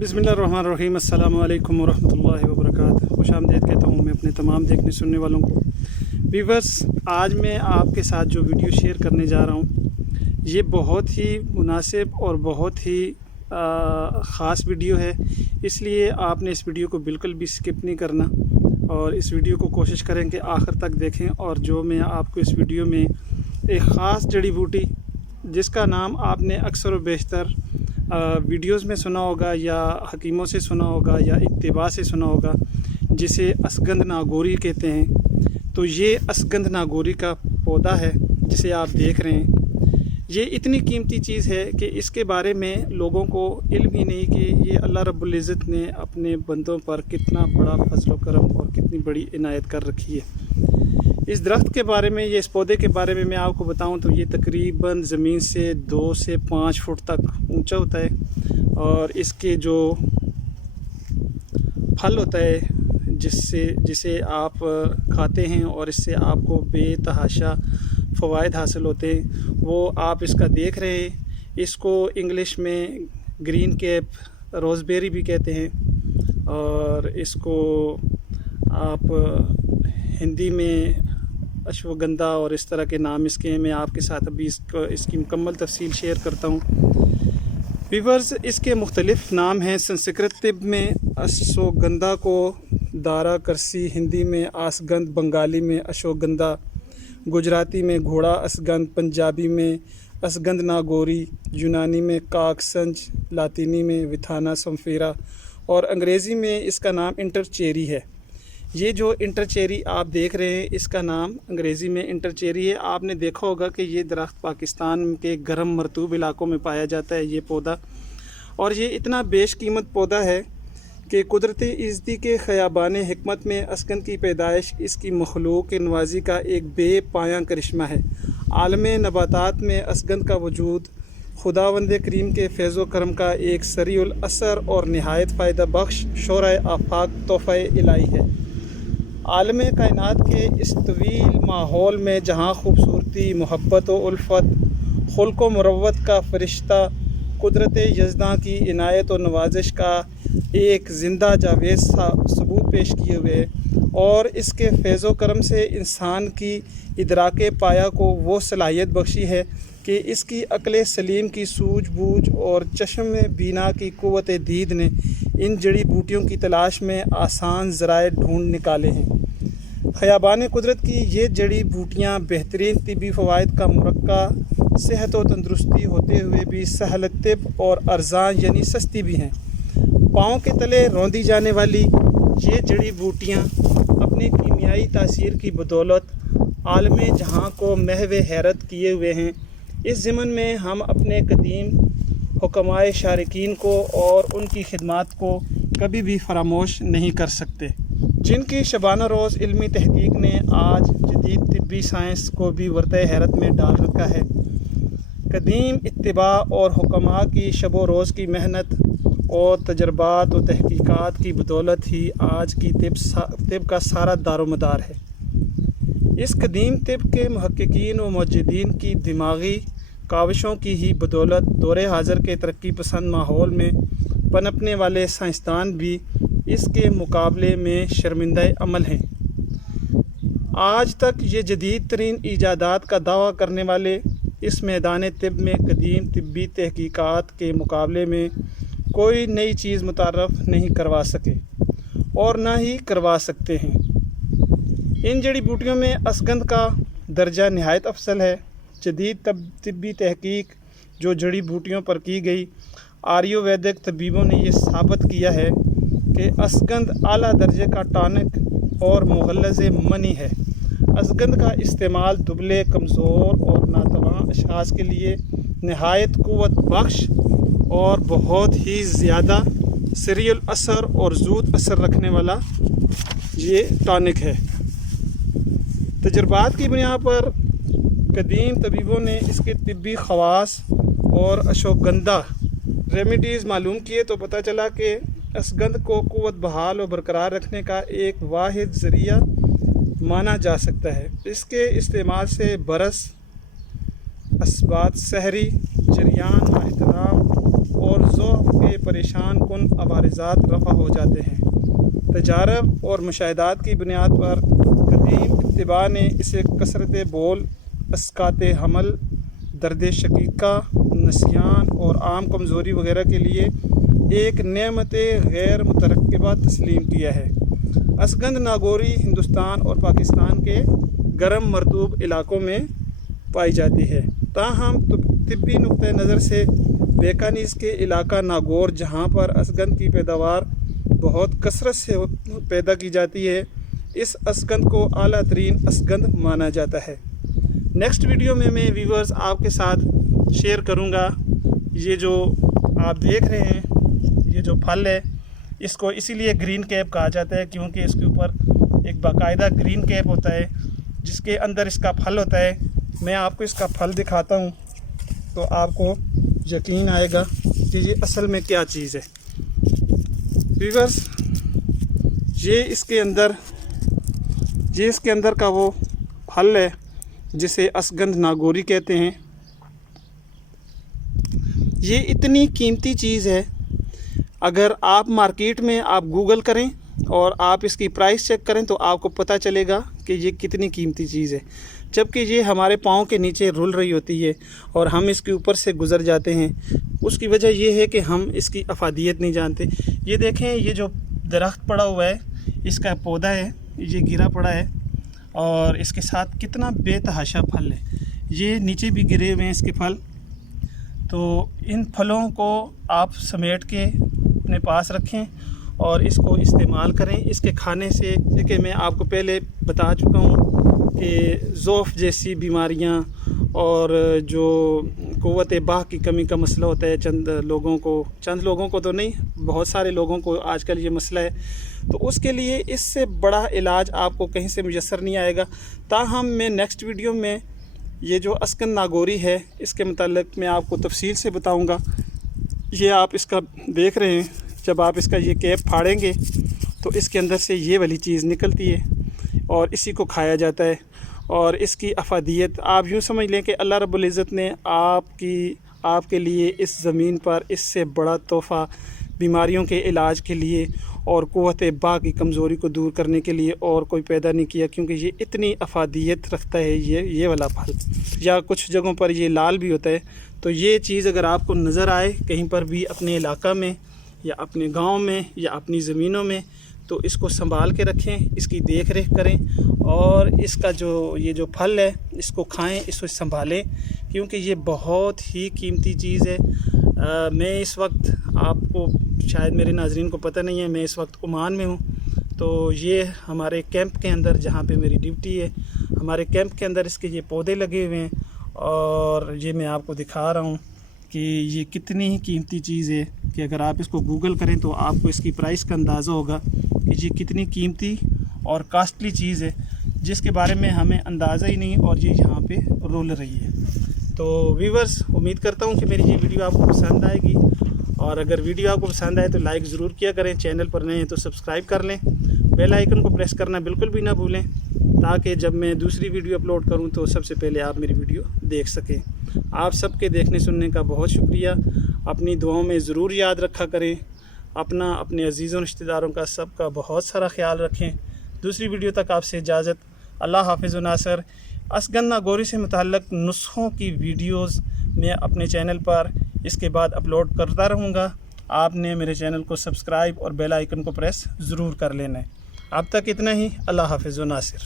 बिस्मिल्लाहिर्रहमानिर्रहीम अस्सलामु अलैकुम वरहमतुल्लाहि वबरकातुहू। खुश आमदीद कहता हूँ मैं अपने तमाम देखने सुनने वालों को। व्यूअर्स, आज मैं आपके साथ जो वीडियो शेयर करने जा रहा हूँ ये बहुत ही मुनासिब और बहुत ही ख़ास वीडियो है, इसलिए आपने इस वीडियो को बिल्कुल भी स्किप नहीं करना और इस वीडियो को कोशिश करें कि आखिर तक देखें। और जो मैं आपको इस वीडियो में एक ख़ास जड़ी बूटी जिसका नाम आपने अक्सर व बेशतर वीडियोस में सुना होगा या हकीमों से सुना होगा या इत्तिबा से सुना होगा, जिसे असगंध नागौरी कहते हैं। तो ये असगंध नागौरी का पौधा है जिसे आप देख रहे हैं। ये इतनी कीमती चीज़ है कि इसके बारे में लोगों को इल्म ही नहीं कि ये अल्लाह रब्बुल इज़्ज़त ने अपने बंदों पर कितना बड़ा फजल व करम और कितनी बड़ी इनायत कर रखी है। इस दरख्त के बारे में, ये इस पौधे के बारे में मैं आपको बताऊं तो ये तकरीबन ज़मीन से 2 से 5 फुट तक ऊंचा होता है और इसके जो फल होता है जिसे आप खाते हैं और इससे आपको बेतहाशा फ़वाइद हासिल होते हैं, वो आप इसका देख रहे हैं। इसको इंग्लिश में ग्रीन कैप रोज़बेरी भी कहते हैं और इसको आप हिंदी में अश्वगंधा और इस तरह के नाम इसके हैं। मैं आपके साथ अभी इसकी मुकम्मल तफसील शेयर करता हूँ। व्यूअर्स, इसके मुख्तलिफ़ नाम हैं। संस्कृत तिब में अश्वगंधा को दारा करसी, हिंदी में आसगंध, बंगाली में अश्वगंधा, गुजराती में घोड़ा असगंध, पंजाबी में असगंध नागौरी, यूनानी में काकसंज, लातीनी में विथाना समफेरा और अंग्रेज़ी में इसका नाम इंटरचेरी है। ये जो इंटरचेरी आप देख रहे हैं इसका नाम अंग्रेज़ी में इंटरचेरी है। आपने देखा होगा कि ये दरख्त पाकिस्तान के गर्म मरतूब इलाकों में पाया जाता है ये पौधा, और ये इतना बेशकीमत पौधा है कि कुदरती इज़्ज़ती के ख़याबान हिकमत में असगंध की पैदाइश इसकी मखलूक नवाजी का एक बेपाया करिश्मा है। आलम नबातात में असगंध का वजूद खुदावंद करीम के फैज़ व करम का एक सरीउल असर और नहायत फ़ायदा बख्श शोराए आफाक तोहफ़ा इलाही है। आलम कायनात के इस तवील माहौल में जहाँ खूबसूरती, मोहब्बत व उल्फत, खुल्क़ व मुरव्वत का फ़रिश्ता कुदरत यज़दा की इनायत व नवाजिश का एक ज़िंदा जावेद सबूत पेश किए हुए और इसके फैज़ व करम से इंसान की इदराके पाया को वो सलाहियत बख्शी है कि इसकी अक्ल सलीम की सूझबूझ और चश्म बीना की क़ुव्वत दीद ने इन जड़ी बूटियों की तलाश में आसान ज़राए ढूंढ निकाले हैं। ख़याबान कुदरत की ये जड़ी बूटियाँ बेहतरीन तिबी फ़वाइद का मुरक्का, सेहत व तंदुरुस्ती होते हुए भी सहल तिब और अर्ज़ान यानी सस्ती भी हैं। पाँव के तले रौंदी जाने वाली ये जड़ी बूटियाँ अपनी कीमियाई तासीर की बदौलत आलम जहाँ को महव हैरत किए हुए हैं। इस ज़िमन में हम अपने कदीम हुक्माए शारिकीन को और उनकी खिदमात को कभी भी फरामोश नहीं कर सकते, जिनकी शबाना रोज़ इल्मी तहकीक ने आज जदीद तिब्बी साइंस को भी वर्तए हैरत में डाल रखा है। कदीम इत्तिबा और हुक्मा की शबो रोज़ की मेहनत और तजर्बात व तहकीकात की बदौलत ही आज की तिब का सारा दारोमदार है। इस कदीम तिब के मुहक्किकीन व मुज्जिदीन की दिमागी काविशों की ही बदौलत दौरे हाज़र के तरक्की पसंद माहौल में पनपने वाले साइंसदान भी इसके मुकाबले में शर्मिंदा अमल हैं। आज तक ये जदीद तरीन ईजादात का दावा करने वाले इस मैदान तिब में कदीम तिब्बी तहकीकात के मुकाबले में कोई नई चीज़ मुतारफ़ नहीं करवा सके और ना ही करवा सकते हैं। इन जड़ी बूटियों में असगंध का दर्जा नहायत अफसल है। जदीद तिब्बी तहकीक जो जड़ी बूटियों पर की गई, आयुर्वेदिक तबीबों ने यह साबित किया है कि असगंध आला दर्जे का टॉनिक और मुग़ल्लिज़ मनी है। असगंध का इस्तेमाल दुबले, कमज़ोर और नातवां अशख़ास के लिए नहायत क़ुव्वत बख्श और बहुत ही ज़्यादा सरीउल असर और ज़ूद असर रखने वाला ये टॉनिक है। तजर्बात की बुनियाद पर कदीम तबीबों ने इसके तिब्बी ख़वास और अश्वगंधा रेमेडीज़ मालूम किए तो पता चला कि असगंध को क़ुव्वत बहाल और बरकरार रखने का एक वाहिद ज़रिया माना जा सकता है। इसके इस्तेमाल से बरस, असबात सहरी, जरियान, एहतराम اور ذوق کے پریشان کن عوارضات رفع ہو جاتے ہیں۔ تجارب اور مشاہدات کی بنیاد پر قدیم اتباع نے اسے کثرت بول، اسقاط حمل، درد شقیقہ، نسیان اور عام کمزوری وغیرہ کے لیے ایک نعمت غیر مترکبہ تسلیم کیا ہے۔ اسگند ناگوری ہندوستان اور پاکستان کے گرم مرطوب علاقوں میں پائی جاتی ہے، تاہم طبی نقطۂ نظر سے بیکانیز کے علاقہ ناگور، جہاں پر اسگند کی پیداوار بہت کثرت سے پیدا کی جاتی ہے، اس اسگند کو اعلیٰ ترین اسگند مانا جاتا ہے۔ نیکسٹ ویڈیو میں ویورز آپ کے ساتھ شیئر کروں گا یہ جو آپ دیکھ رہے ہیں، یہ جو پھل ہے، اس کو اسی لیے گرین کیپ کہا جاتا ہے کیونکہ اس کے اوپر ایک باقاعدہ گرین کیپ ہوتا ہے جس کے اندر اس کا پھل ہوتا ہے۔ میں آپ کو اس کا پھل دکھاتا ہوں تو آپ کو یقین آئے گا کہ یہ اصل میں کیا چیز ہے۔ ویورز، یہ اس کے اندر کا وہ پھل ہے جسے اسگند ناگوری کہتے ہیں۔ یہ اتنی قیمتی چیز ہے، اگر آپ مارکیٹ میں آپ گوگل کریں اور آپ اس کی پرائس چیک کریں تو آپ کو پتہ چلے گا کہ یہ کتنی قیمتی چیز ہے، جبکہ یہ ہمارے پاؤں کے نیچے رول رہی ہوتی ہے اور ہم اس کے اوپر سے گزر جاتے ہیں۔ اس کی وجہ یہ ہے کہ ہم اس کی افادیت نہیں جانتے۔ یہ دیکھیں، یہ جو درخت پڑا ہوا ہے، اس کا پودا ہے، یہ گرا پڑا ہے اور اس کے ساتھ کتنا بے تحاشا پھل ہے۔ یہ نیچے بھی گرے ہوئے ہیں اس کے پھل۔ تو ان پھلوں کو آپ سمیٹ کے اپنے پاس رکھیں اور اس کو استعمال کریں۔ اس کے کھانے سے، کہ میں آپ کو پہلے بتا چکا ہوں کہ ضعف جیسی بیماریاں اور جو قوت باہ کی کمی کا مسئلہ ہوتا ہے، چند لوگوں کو تو نہیں، بہت سارے لوگوں کو آج کل یہ مسئلہ ہے، تو اس کے لیے اس سے بڑا علاج آپ کو کہیں سے میسر نہیں آئے گا۔ تاہم میں نیکسٹ ویڈیو میں یہ جو اسگند ناگوری ہے، اس کے متعلق میں آپ کو تفصیل سے بتاؤں گا۔ یہ آپ اس کا دیکھ رہے ہیں، جب آپ اس کا یہ کیپ پھاڑیں گے تو اس کے اندر سے یہ والی چیز نکلتی ہے اور اسی کو کھایا جاتا ہے۔ اور اس کی افادیت آپ یوں سمجھ لیں کہ اللہ رب العزت نے آپ کے لیے اس زمین پر اس سے بڑا تحفہ بیماریوں کے علاج کے لیے اور قوت باہ کی کمزوری کو دور کرنے کے لیے اور کوئی پیدا نہیں کیا، کیونکہ یہ اتنی افادیت رکھتا ہے یہ والا پھل۔ یا کچھ جگہوں پر یہ لال بھی ہوتا ہے۔ تو یہ چیز اگر آپ کو نظر آئے کہیں پر بھی اپنے علاقہ میں یا اپنے گاؤں میں یا اپنی زمینوں میں، تو اس کو سنبھال کے رکھیں، اس کی دیکھ ریکھ کریں اور اس کا یہ جو پھل ہے اس کو کھائیں، اس کو سنبھالیں، کیونکہ یہ بہت ہی قیمتی چیز ہے۔ میں اس وقت، آپ کو شاید میرے ناظرین کو پتہ نہیں ہے، میں اس وقت عمان میں ہوں۔ تو یہ ہمارے کیمپ کے اندر، جہاں پہ میری ڈیوٹی ہے، ہمارے کیمپ کے اندر اس کے یہ پودے لگے ہوئے ہیں اور یہ میں آپ کو دکھا رہا ہوں کہ یہ کتنی ہی قیمتی چیز ہے کہ اگر آپ اس کو گوگل کریں تو آپ کو اس کی پرائس کا اندازہ ہوگا کہ یہ کتنی قیمتی اور کاسٹلی چیز ہے، جس کے بارے میں ہمیں اندازہ ہی نہیں، اور یہ یہاں پہ رول رہی ہے۔ تو ویورز، امید کرتا ہوں کہ میری یہ ویڈیو آپ کو پسند آئے گی، اور اگر ویڈیو آپ کو پسند آئے تو لائک ضرور کیا کریں، چینل پر نئے ہیں تو سبسکرائب کر لیں، بیل آئیکن کو پریس کرنا بالکل بھی نہ بھولیں، تاکہ جب میں دوسری ویڈیو اپلوڈ کروں تو سب سے پہلے آپ میری ویڈیو دیکھ سکیں۔ آپ سب کے دیکھنے سننے کا بہت شکریہ۔ اپنی دعاؤں میں ضرور یاد رکھا کریں، اپنے عزیزوں رشتہ داروں کا سب کا بہت سارا خیال رکھیں۔ دوسری ویڈیو تک آپ سے اجازت، اللہ حافظ و ناصر۔ اسگند ناگوری سے متعلق نسخوں کی ویڈیوز میں اپنے چینل پر اس کے بعد اپلوڈ کرتا رہوں گا۔ آپ نے میرے چینل کو سبسکرائب اور بیل آئیکن کو پریس ضرور کر لینا ہے۔ اب تک اتنا ہی، اللہ حافظ و ناصر۔